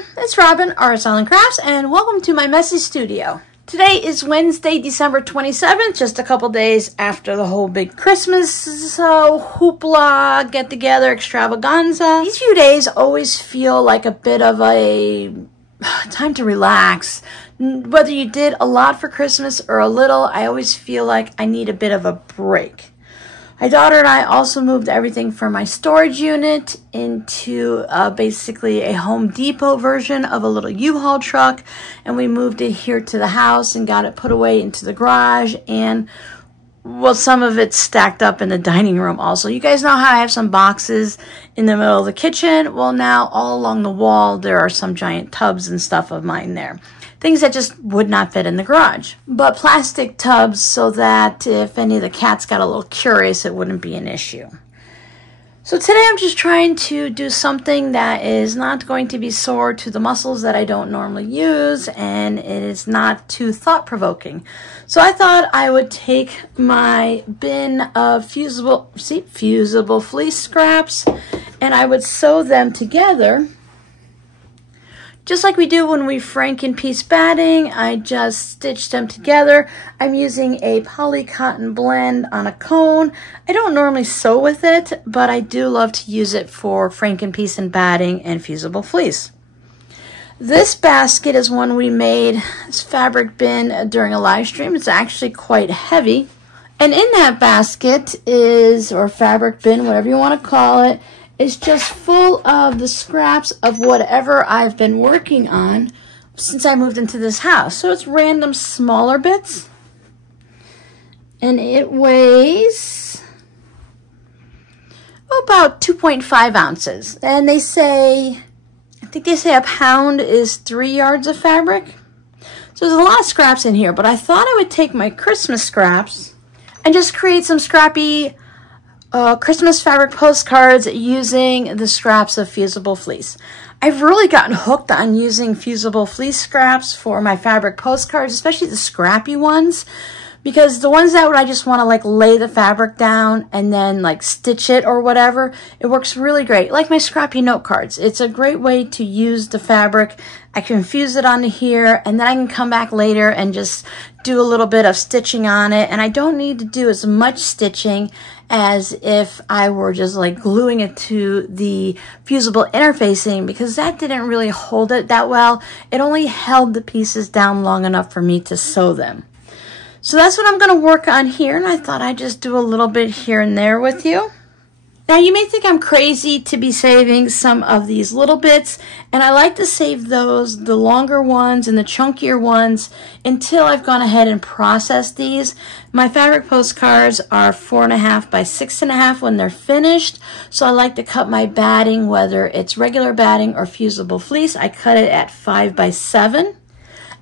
everyone, it's Robin, RsIslandCrafts, and welcome to my messy studio. Today is Wednesday, December 27th, just a couple days after the whole big Christmas hoopla, get-together extravaganza. These few days always feel like a bit of a time to relax. Whether you did a lot for Christmas or a little, I always feel like I need a bit of a break. My daughter and I also moved everything from my storage unit into basically a Home Depot version of a little U-Haul truck, and we moved it here to the house and got it put away into the garage, and well, some of it's stacked up in the dining room also. You guys know how I have some boxes in the middle of the kitchen? Well, now all along the wall there are some giant tubs and stuff of mine there. Things that just would not fit in the garage. But plastic tubs so that if any of the cats got a little curious, it wouldn't be an issue. So today I'm just trying to do something that is not going to be sore to the muscles that I don't normally use, and it is not too thought-provoking. So I thought I would take my bin of Fusible Fleece scraps and I would sew them together. Just like we do when we Franken-piece batting, I just stitched them together. I'm using a poly cotton blend on a cone. I don't normally sew with it, but I do love to use it for Franken-piece and batting and Fusible Fleece. This basket is one we made, this fabric bin, during a live stream. It's actually quite heavy. And in that basket is, or fabric bin, whatever you want to call it, it's just full of the scraps of whatever I've been working on since I moved into this house. So it's random smaller bits. And it weighs about 2.5 ounces. And they say, I think they say a pound is 3 yards of fabric. So there's a lot of scraps in here, but I thought I would take my Christmas scraps and just create some scrappy Christmas fabric postcards using the scraps of Fusible Fleece. I've really gotten hooked on using Fusible Fleece scraps for my fabric postcards, especially the scrappy ones, because the ones that I just want to like lay the fabric down and then like stitch it or whatever, it works really great. Like my scrappy note cards. It's a great way to use the fabric. I can fuse it onto here and then I can come back later and just do a little bit of stitching on it, and I don't need to do as much stitching as if I were just like gluing it to the fusible interfacing, because that didn't really hold it that well. It only held the pieces down long enough for me to sew them. So that's what I'm going to work on here, and I thought I'd just do a little bit here and there with you. Now you may think I'm crazy to be saving some of these little bits, and I like to save those, the longer ones and the chunkier ones, until I've gone ahead and processed these. My fabric postcards are 4.5 by 6.5 when they're finished, so I like to cut my batting, whether it's regular batting or Fusible Fleece, I cut it at 5 by 7.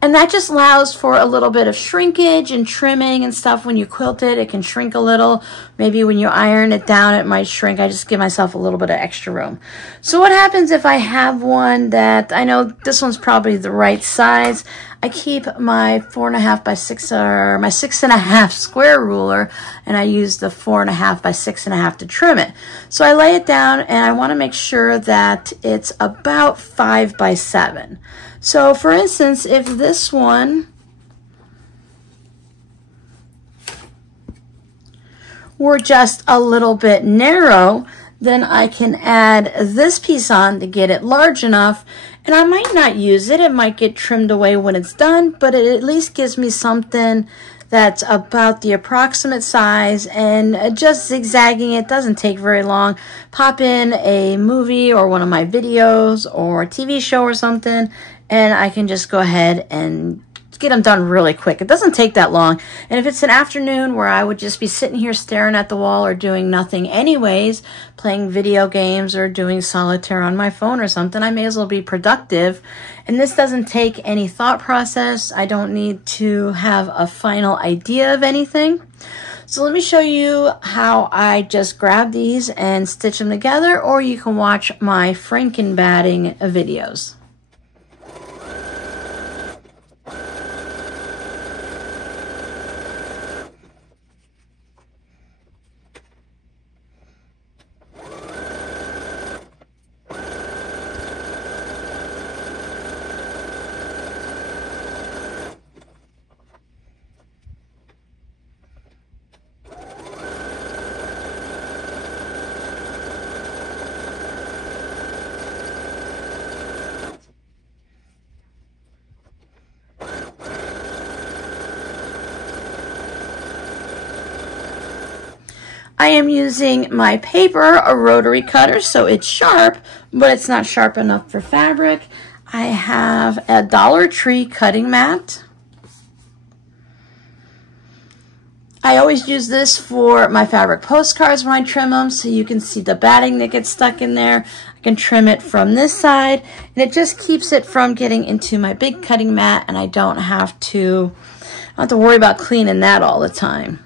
And that just allows for a little bit of shrinkage and trimming and stuff. When you quilt it, it can shrink a little. Maybe when you iron it down, it might shrink. I just give myself a little bit of extra room. So what happens if I have one that, I know this one's probably the right size, I keep my 4.5 by 6, or my 6.5 square ruler, and I use the 4.5 by 6.5 to trim it. So I lay it down, and I want to make sure that it's about 5 by 7. So for instance, if this one were just a little bit narrow, then I can add this piece on to get it large enough, and I might not use it. It might get trimmed away when it's done, but it at least gives me something that's about the approximate size, and just zigzagging it doesn't take very long. Pop in a movie or one of my videos or a TV show or something, and I can just go ahead and get them done really quick. It doesn't take that long. And if it's an afternoon where I would just be sitting here staring at the wall or doing nothing anyways, playing video games or doing solitaire on my phone or something, I may as well be productive. And this doesn't take any thought process. I don't need to have a final idea of anything. So let me show you how I just grab these and stitch them together, or you can watch my Franken batting videos. I am using my paper, a rotary cutter, so it's sharp, but it's not sharp enough for fabric. I have a Dollar Tree cutting mat. I always use this for my fabric postcards when I trim them, so you can see the batting that gets stuck in there. I can trim it from this side, and it just keeps it from getting into my big cutting mat, and I don't have to worry about cleaning that all the time.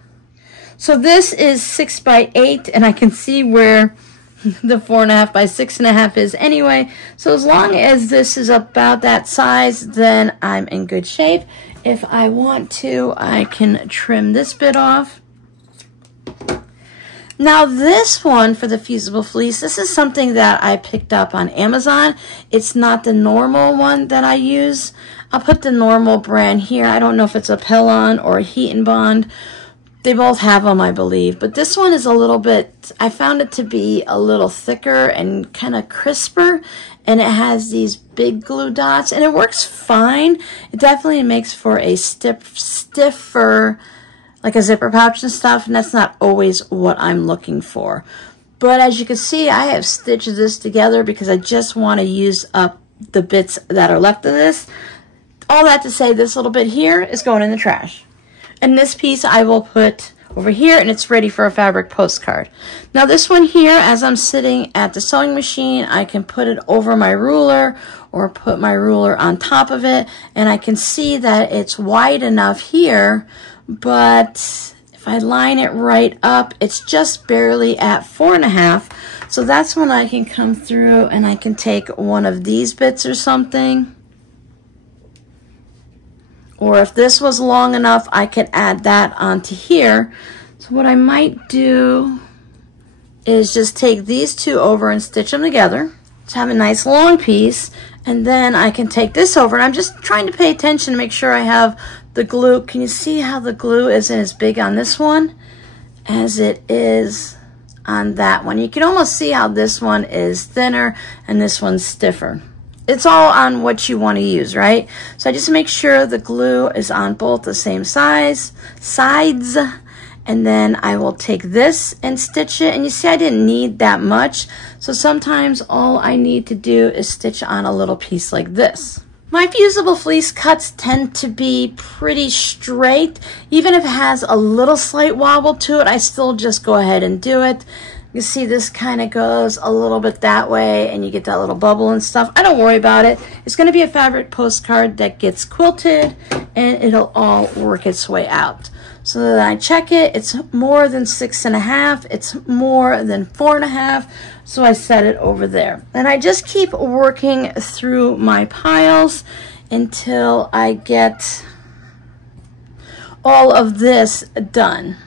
So this is 6 by 8, and I can see where the 4.5 by 6.5 is anyway. So as long as this is about that size, then I'm in good shape. If I want to, I can trim this bit off. Now this one for the Fusible Fleece, this is something that I picked up on Amazon. It's not the normal one that I use. I'll put the normal brand here. I don't know if it's a Pillon or a Heat and Bond. They both have them, I believe. But this one is a little bit, I found it to be a little thicker and kind of crisper. And it has these big glue dots. And it works fine. It definitely makes for a stiffer, like a zipper pouch and stuff. And that's not always what I'm looking for. But as you can see, I have stitched this together because I just want to use up the bits that are left of this. All that to say, this little bit here is going in the trash. And this piece I will put over here, and it's ready for a fabric postcard. Now this one here, as I'm sitting at the sewing machine, I can put it over my ruler or put my ruler on top of it, and I can see that it's wide enough here, but if I line it right up, it's just barely at 4.5. So that's when I can come through and I can take one of these bits or something. Or if this was long enough, I could add that onto here. So what I might do is just take these two over and stitch them together to have a nice long piece. And then I can take this over, and I'm just trying to pay attention to make sure I have the glue. Can you see how the glue isn't as big on this one as it is on that one? You can almost see how this one is thinner and this one's stiffer. It's all on what you want to use, right? So I just make sure the glue is on both the same sides, and then I will take this and stitch it. And you see I didn't need that much. So sometimes all I need to do is stitch on a little piece like this. My Fusible Fleece cuts tend to be pretty straight. Even if it has a little slight wobble to it, I still just go ahead and do it. You see this kind of goes a little bit that way, and you get that little bubble and stuff. I don't worry about it. It's going to be a fabric postcard that gets quilted, and it'll all work its way out. So then I check it. It's more than 6.5. It's more than 4.5. So I set it over there. And I just keep working through my piles until I get all of this done.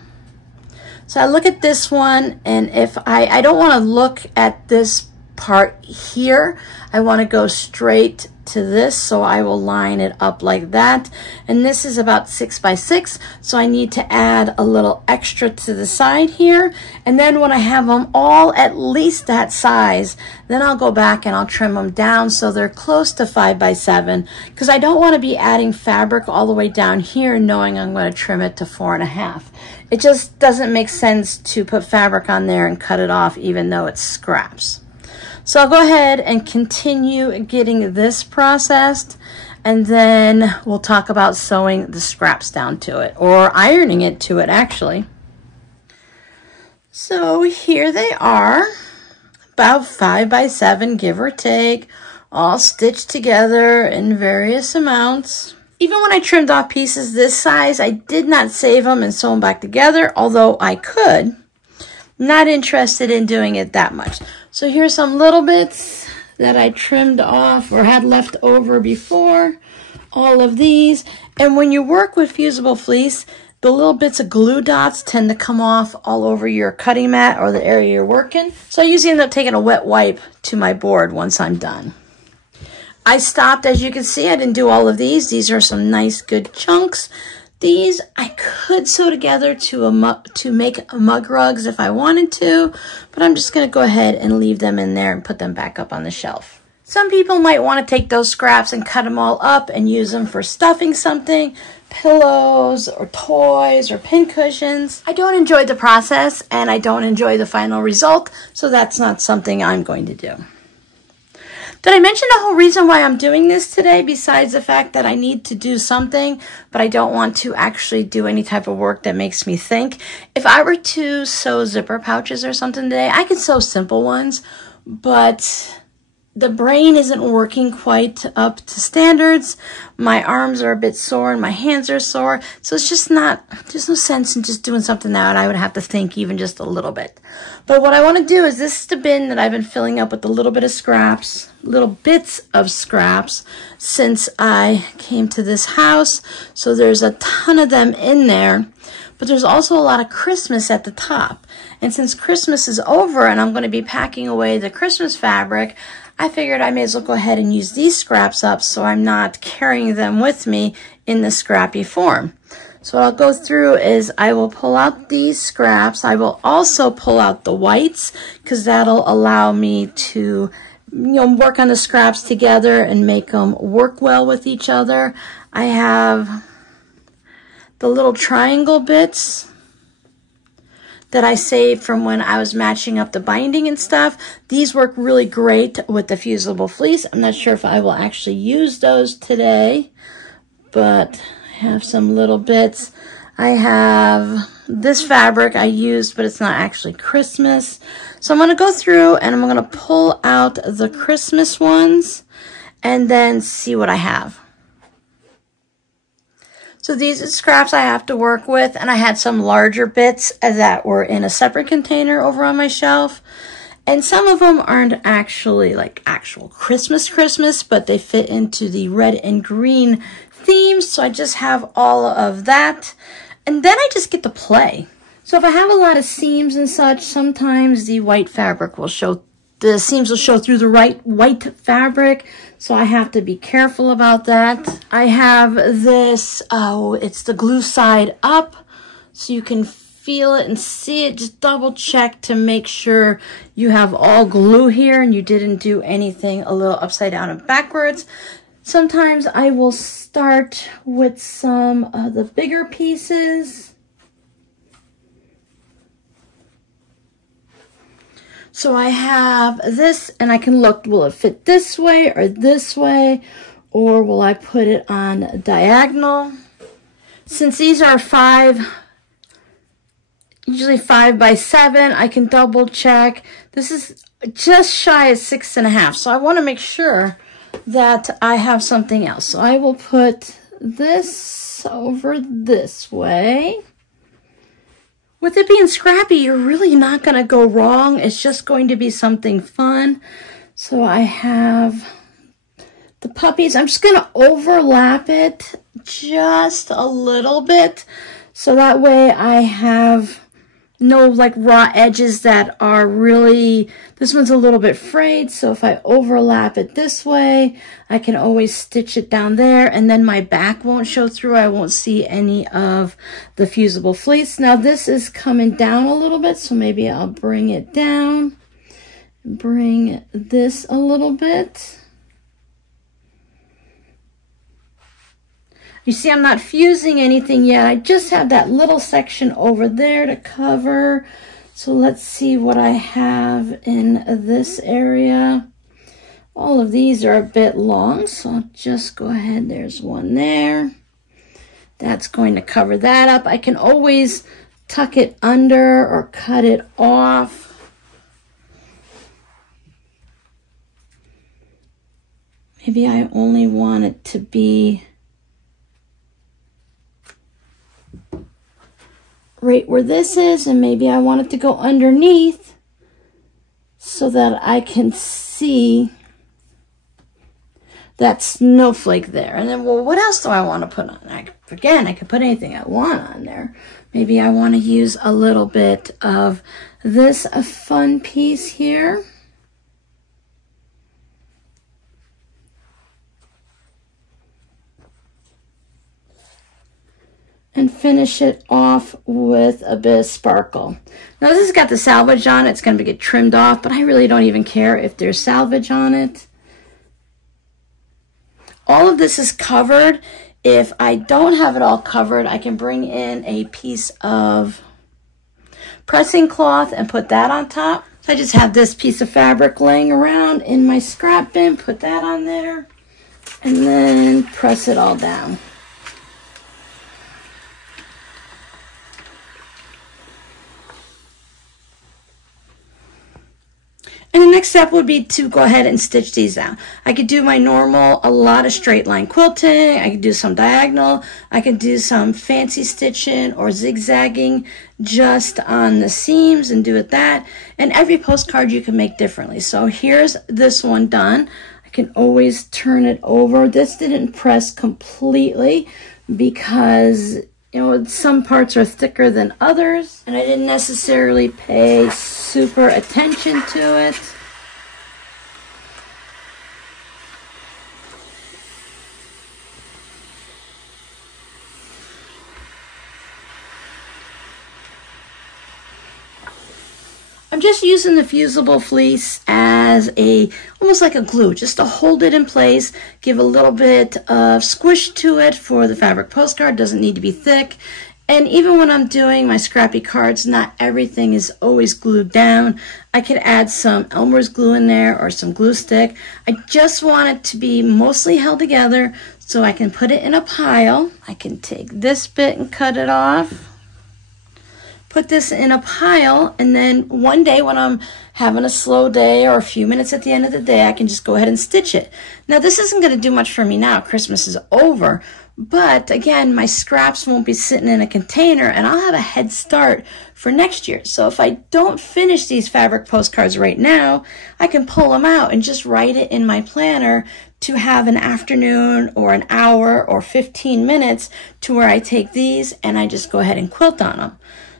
So I look at this one, and if I don't want to look at this part here, I want to go straight to this, so I will line it up like that. And this is about 6 by 6, so I need to add a little extra to the side here. And then when I have them all at least that size, then I'll go back and I'll trim them down so they're close to 5 by 7, because I don't want to be adding fabric all the way down here knowing I'm going to trim it to 4.5. It just doesn't make sense to put fabric on there and cut it off even though it's scraps. So I'll go ahead and continue getting this processed, and then we'll talk about sewing the scraps down to it, or ironing it to it actually. So here they are, about 5 by 7 give or take, all stitched together in various amounts. Even when I trimmed off pieces this size, I did not save them and sew them back together, although I could. Not interested in doing it that much. So here's some little bits that I trimmed off or had left over before. All of these. And when you work with Fusible Fleece, the little bits of glue dots tend to come off all over your cutting mat or the area you're working. So I usually end up taking a wet wipe to my board once I'm done. I stopped, as you can see, I didn't do all of these. These are some nice good chunks. These I could sew together to make mug rugs if I wanted to, but I'm just going to go ahead and leave them in there and put them back up on the shelf. Some people might want to take those scraps and cut them all up and use them for stuffing something, pillows or toys or pincushions. I don't enjoy the process and I don't enjoy the final result, so that's not something I'm going to do. Did I mention the whole reason why I'm doing this today, besides the fact that I need to do something, but I don't want to actually do any type of work that makes me think? If I were to sew zipper pouches or something today, I could sew simple ones, but the brain isn't working quite up to standards. My arms are a bit sore and my hands are sore. So it's just not, there's no sense in just doing something that I would have to think even just a little bit. But what I want to do is, this is the bin that I've been filling up with a little bit of scraps, little bits of scraps since I came to this house. So there's a ton of them in there. But there's also a lot of Christmas at the top. And since Christmas is over and I'm going to be packing away the Christmas fabric, I figured I may as well go ahead and use these scraps up so I'm not carrying them with me in the scrappy form. So what I'll go through is I will pull out these scraps. I will also pull out the whites because that'll allow me to work on the scraps together and make them work well with each other. I have the little triangle bits that I saved from when I was matching up the binding and stuff. These work really great with the Fusible Fleece. I'm not sure if I will actually use those today, but I have some little bits. I have this fabric I used, but it's not actually Christmas. So I'm going to go through and I'm going to pull out the Christmas ones and then see what I have. So these are scraps I have to work with, and I had some larger bits that were in a separate container over on my shelf. And some of them aren't actually like actual Christmas, but they fit into the red and green themes. So I just have all of that. And then I just get to play. So if I have a lot of seams and such, sometimes the white fabric will show, the seams will show through the white fabric. So I have to be careful about that. I have this, it's the glue side up, so you can feel it and see it. Just double check to make sure you have all glue here and you didn't do anything a little upside down and backwards. Sometimes I will start with some of the bigger pieces. So I have this, and I can look, will it fit this way, or will I put it on diagonal? Since these are usually 5 by 7, I can double check. This is just shy of 6.5, so I want to make sure that I have something else. So I will put this over this way. With it being scrappy, you're really not going to go wrong. It's just going to be something fun. So I have the puppies. I'm just going to overlap it just a little bit. So that way I have no like raw edges that are really, this one's a little bit frayed. So if I overlap it this way, I can always stitch it down there, and then my back won't show through. I won't see any of the Fusible Fleece. Now this is coming down a little bit, so maybe I'll bring it down, bring this a little bit. You see, I'm not fusing anything yet. I just have that little section over there to cover. So let's see what I have in this area. All of these are a bit long, so I'll just go ahead. There's one there. That's going to cover that up. I can always tuck it under or cut it off. Maybe I only want it to be right where this is, and maybe I want it to go underneath so that I can see that snowflake there. And then, well, what else do I want to put on? Again, I could put anything I want on there. Maybe I want to use a little bit of this fun piece here. And finish it off with a bit of sparkle. Now this has got the salvage on it. It's going to get trimmed off, but I really don't even care if there's salvage on it. all of this is covered. If I don't have it all covered, I can bring in a piece of pressing cloth and put that on top. I just have this piece of fabric laying around in my scrap bin, put that on there, and then press it all down. And the next step would be to go ahead and stitch these out. I could do my normal, a lot of straight line quilting. I could do some diagonal. I could do some fancy stitching or zigzagging just on the seams and do it that. And every postcard you can make differently. So here's this one done. I can always turn it over. This didn't press completely because some parts are thicker than others, and I didn't necessarily pay super attention to it. I'm just using the Fusible Fleece as almost like a glue, just to hold it in place, give a little bit of squish to it for the fabric postcard. Doesn't need to be thick. And even when I'm doing my scrappy cards, not everything is always glued down. I could add some Elmer's glue in there or some glue stick. I just want it to be mostly held together so I can put it in a pile. I can take this bit and cut it off. Put this in a pile, and then one day when I'm having a slow day or a few minutes at the end of the day, I can just go ahead and stitch it. Now this isn't going to do much for me now. Christmas is over, but again, my scraps won't be sitting in a container, and I'll have a head start for next year. So if I don't finish these fabric postcards right now, I can pull them out and just write it in my planner to have an afternoon or an hour or 15 minutes to where I take these and I just go ahead and quilt on them.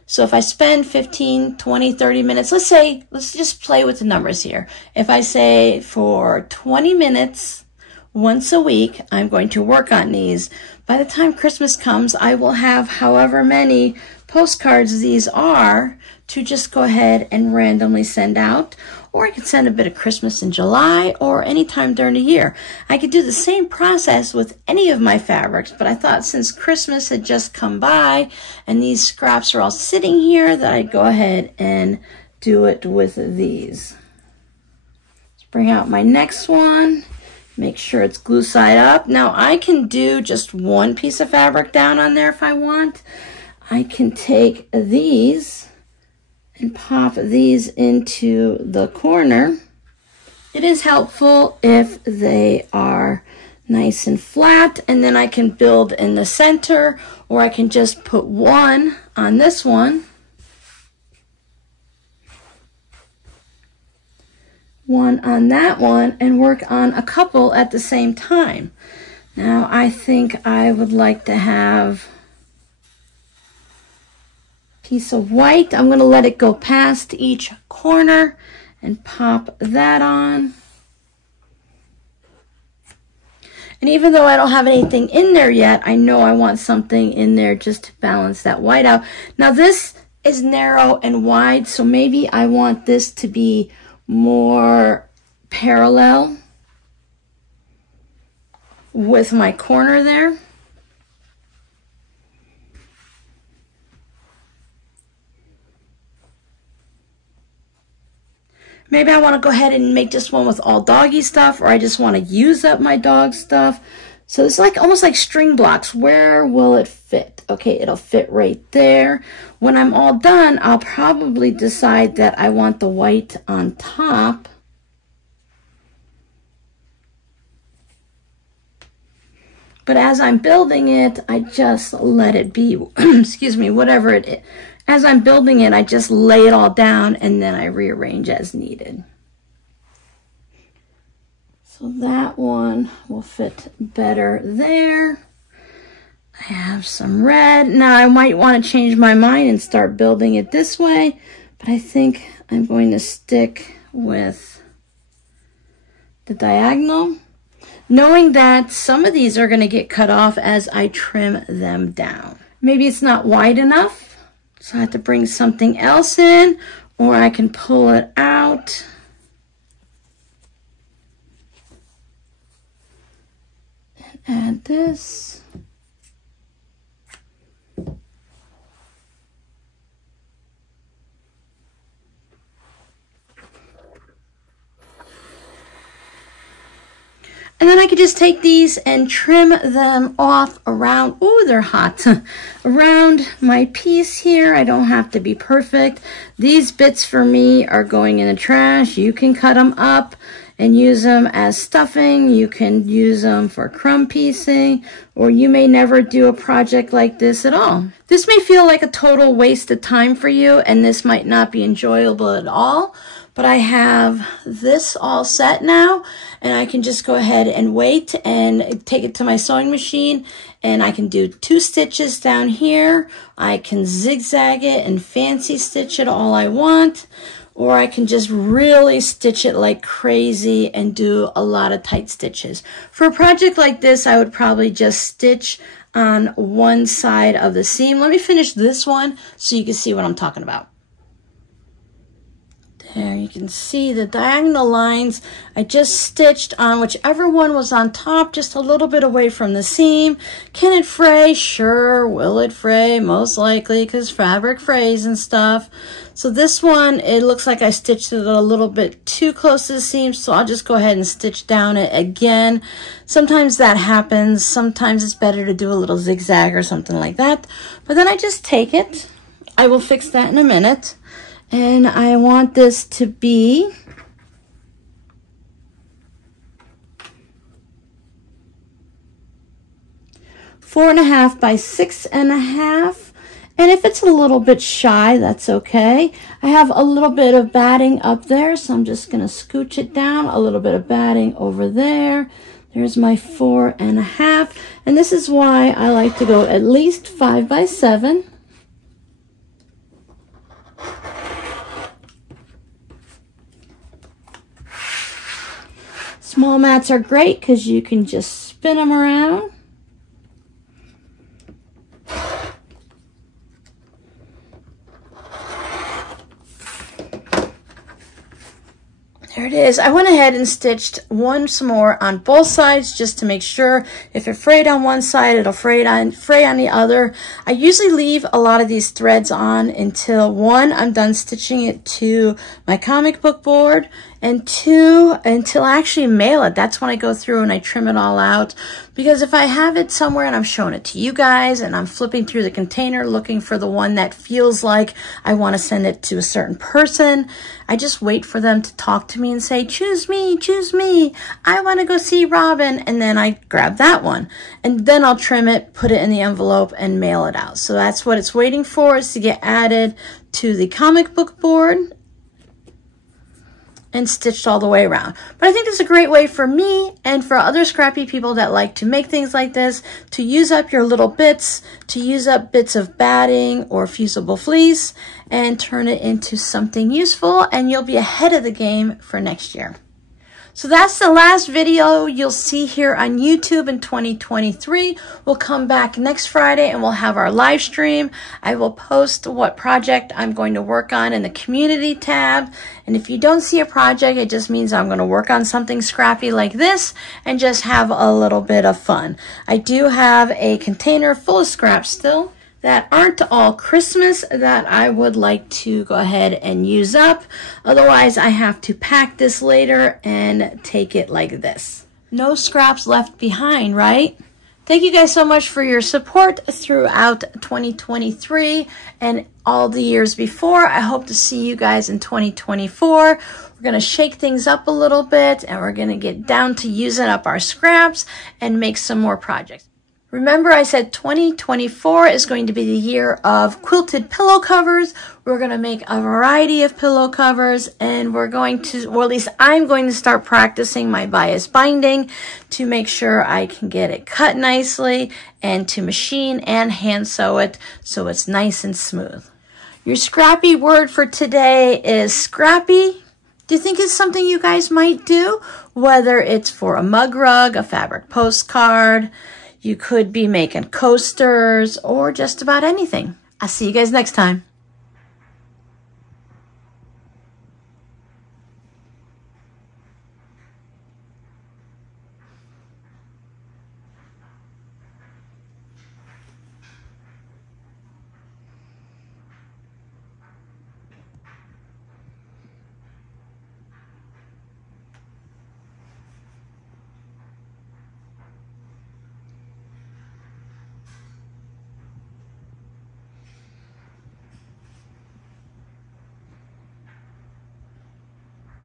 So if I spend 15, 20, 30 minutes, let's just play with the numbers here. If I say for 20 minutes once a week, I'm going to work on these. By the time Christmas comes, I will have however many postcards these are to just go ahead and randomly send out. Or I could send a bit of Christmas in July or anytime during the year. I could do the same process with any of my fabrics, but I thought since Christmas had just come by and these scraps are all sitting here, that I'd go ahead and do it with these. Let's bring out my next one. Make sure it's glue side up. Now I can do just one piece of fabric down on there if I want. I can take these and pop these into the corner. It is helpful if they are nice and flat, and then I can build in the center, or I can just put one on this one, one on that one, and work on a couple at the same time. Now I think I would like to have piece of white. I'm going to let it go past each corner and pop that on. And even though I don't have anything in there yet, I know I want something in there just to balance that white out. Now this is narrow and wide, so maybe I want this to be more parallel with my corner there. Maybe I want to go ahead and make this one with all doggy stuff, or I just want to use up my dog stuff. So it's like almost like string blocks. Where will it fit? Okay, it'll fit right there. When I'm all done, I'll probably decide that I want the white on top. But as I'm building it, I just let it be, excuse me, whatever it is. As I'm building it, I just lay it all down and then I rearrange as needed. So that one will fit better there. I have some red. Now I might want to change my mind and start building it this way, but I think I'm going to stick with the diagonal, knowing that some of these are going to get cut off as I trim them down. Maybe it's not wide enough, so I have to bring something else in, or I can pull it out. add this. And then I could just take these and trim them off around, ooh, they're hot, around my piece here. I don't have to be perfect. These bits for me are going in the trash. You can cut them up and use them as stuffing. You can use them for crumb piecing, or you may never do a project like this at all. This may feel like a total waste of time for you, and this might not be enjoyable at all. But I have this all set now, and I can just go ahead and wait and take it to my sewing machine, and I can do 2 stitches down here. I can zigzag it and fancy stitch it all I want, or I can just really stitch it like crazy and do a lot of tight stitches. For a project like this, I would probably just stitch on one side of the seam. Let me finish this one so you can see what I'm talking about. There, you can see the diagonal lines. I just stitched on whichever one was on top, just a little bit away from the seam. Can it fray? Sure. Will it fray? Most likely, because fabric frays and stuff. So this one, it looks like I stitched it a little bit too close to the seam, so I'll just go ahead and stitch down it again. Sometimes that happens. Sometimes it's better to do a little zigzag or something like that. But then I just take it. I will fix that in a minute. And I want this to be four and a half by 6.5. And if it's a little bit shy, that's okay. I have a little bit of batting up there, so I'm just going to scooch it down. A little bit of batting over there. There's my 4.5. And this is why I like to go at least 5 by 7. Small mats are great because you can just spin them around. There it is. I went ahead and stitched once more on both sides just to make sure if it frayed on one side, it'll fray on the other. I usually leave a lot of these threads on until 1, I'm done stitching it to my comic book board, and 2, until I actually mail it. That's when I go through and I trim it all out. Because if I have it somewhere and I'm showing it to you guys and I'm flipping through the container looking for the one that feels like I want to send it to a certain person, I just wait for them to talk to me and say, choose me, I want to go see Robin, and then I grab that one. And then I'll trim it, put it in the envelope, and mail it out. So that's what it's waiting for, is to get added to the comic book board and stitched all the way around. But I think this is a great way for me and for other scrappy people that like to make things like this, to use up your little bits, to use up bits of batting or fusible fleece and turn it into something useful, and you'll be ahead of the game for next year. So that's the last video you'll see here on YouTube in 2023. We'll come back next Friday and we'll have our live stream. I will post what project I'm going to work on in the community tab. And if you don't see a project, it just means I'm going to work on something scrappy like this and just have a little bit of fun. I do have a container full of scraps still that aren't all Christmas that I would like to go ahead and use up. Otherwise, I have to pack this later and take it like this. No scraps left behind, right? Thank you guys so much for your support throughout 2023 and all the years before. I hope to see you guys in 2024. We're going to shake things up a little bit, and we're going to get down to using up our scraps and make some more projects. Remember, I said 2024 is going to be the year of quilted pillow covers. We're going to make a variety of pillow covers, and we're going to, or at least I'm going to start practicing my bias binding to make sure I can get it cut nicely and to machine and hand sew it so it's nice and smooth. Your scrappy word for today is scrappy. Do you think it's something you guys might do? Whether it's for a mug rug, a fabric postcard, you could be making coasters, or just about anything. I'll see you guys next time.